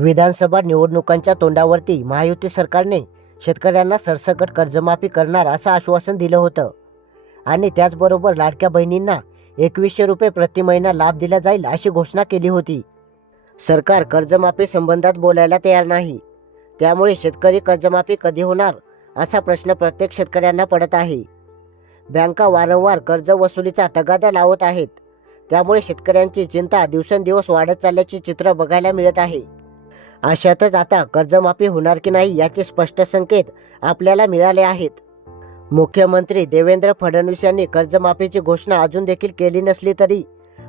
विधानसभा निवडणुकांच्या तोंडावरती महायुती सरकारने शेतकऱ्यांना सरसकट कर्जमाफी करणार असं आश्वासन दिलं होतं. आणि त्याचबरोबर लाडक्या बहिणींना एकवीसशे रुपये प्रति महिना लाभ दिला जाईल अशी घोषणा केली होती. सरकार कर्जमाफी संबंधात बोलायला तयार नाही. त्यामुळे शेतकरी कर्जमाफी कधी होणार असा प्रश्न प्रत्येक शेतकऱ्यांना पडत आहे. बँका वारंवार कर्ज वसुलीचा तगादा लावत आहेत. त्यामुळे शेतकऱ्यांची चिंता दिवसेंदिवस वाढत चालल्याचे चित्र बघायला मिळत आहे. अशातच आता कर्जमाफी होणार की नाही याचे स्पष्ट संकेत आपल्याला मिळाले आहेत. मुख्यमंत्री देवेंद्र फडणवीस यांनी कर्जमाफीची घोषणा अजून देखील केली नसली तरी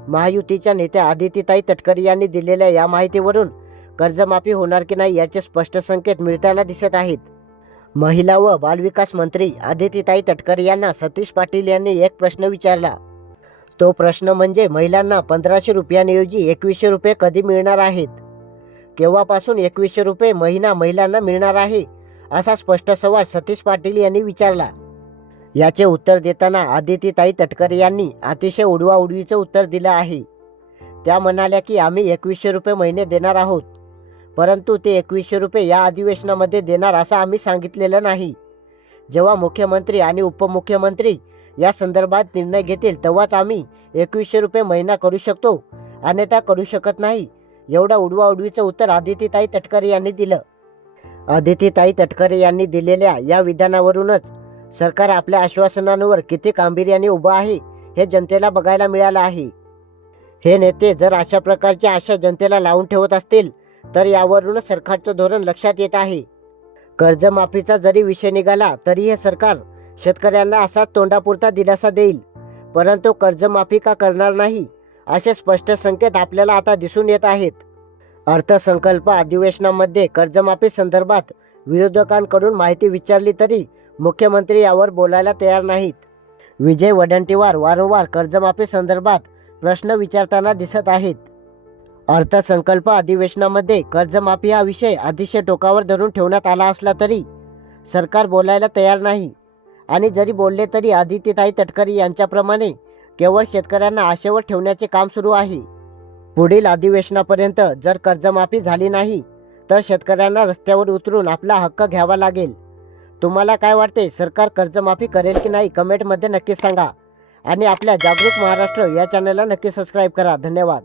महायुतीच्या नेत्या आदितीताई तटकरे यांनी दिलेल्या या माहितीवरून कर्जमाफी होणार की नाही याचे स्पष्ट संकेत मिळताना दिसत आहेत. महिला व बालविकास मंत्री आदितीताई तटकरे यांना सतीश पाटील यांनी एक प्रश्न विचारला. तो प्रश्न म्हणजे महिलांना पंधराशे रुपयांऐवजी एकवीसशे रुपये कधी मिळणार आहेत? केव्हापासून एकवीसशे रुपये महिना महिलांना मिळणार आहे असा स्पष्ट सवाल सतीश पाटील यांनी विचारला. याचे उत्तर देताना आदितीताई तटकरे यांनी अतिशय उडवाउडवीचं उत्तर दिलं आहे. त्या म्हणाल्या की आम्ही एकवीसशे रुपये महिने देणार आहोत परंतु ते एकवीसशे रुपये या अधिवेशनामध्ये देणार असं आम्ही सांगितलेलं नाही. जेव्हा मुख्यमंत्री आणि उपमुख्यमंत्री या संदर्भात निर्णय घेतील तेव्हाच आम्ही एकवीसशे रुपये महिना करू शकतो अन्यथा करू शकत नाही एवढं उडवाउडवीचं उत्तर आदितीताई तटकरे यांनी दिलं. आदितीताई तटकरे यांनी दिलेल्या या विधानावरूनच सरकार आपल्या आश्वासनांवर किती गांभीर्याने उभं आहे हे जनतेला बघायला मिळालं आहे. हे नेते जर अशा प्रकारची आशा जनतेला लावून ठेवत असतील तर यावरूनच सरकारचं धोरण लक्षात येत आहे. कर्जमाफीचा जरी विषय निघाला तरी हे सरकार शेतकऱ्यांना असाच तोंडापुरता दिलासा देईल. परंतु कर्जमाफी का करणार नाही? असे स्पष्ट संकेत आपल्याला आता दिसून येत आहेत. अर्थसंकल्प अधिवेशनामध्ये कर्जमाफी संदर्भात विरोधकांकडून माहिती विचारली तरी मुख्यमंत्री यावर बोलायला तयार नाहीत. विजय वडंटीवार वारंवार कर्जमाफी संदर्भात प्रश्न विचारताना दिसत आहेत. अर्थसंकल्प अधिवेशनामध्ये कर्जमाफी हा विषय अतिशय टोकावर धरून ठेवण्यात आला असला तरी सरकार बोलायला तयार नाही. आणि जरी बोलले तरी आदित्यताई तटकरी यांच्याप्रमाणे केवळ शेतकऱ्यांना आशेवर ठेवण्याचे काम सुरू आहे. पुढील अधिवेशनापर्यंत जर कर्जमाफी झाली नाही तर शेतकऱ्यांना रस्त्यावर उतरून आपला हक्क घ्यावा लागेल. तुम्हाला काय वाटते सरकार कर्जमाफी करेल की नाही कमेंटमध्ये नक्की सांगा. आणि आपल्या जागरूक महाराष्ट्र या चॅनलला नक्की सबस्क्राईब करा. धन्यवाद.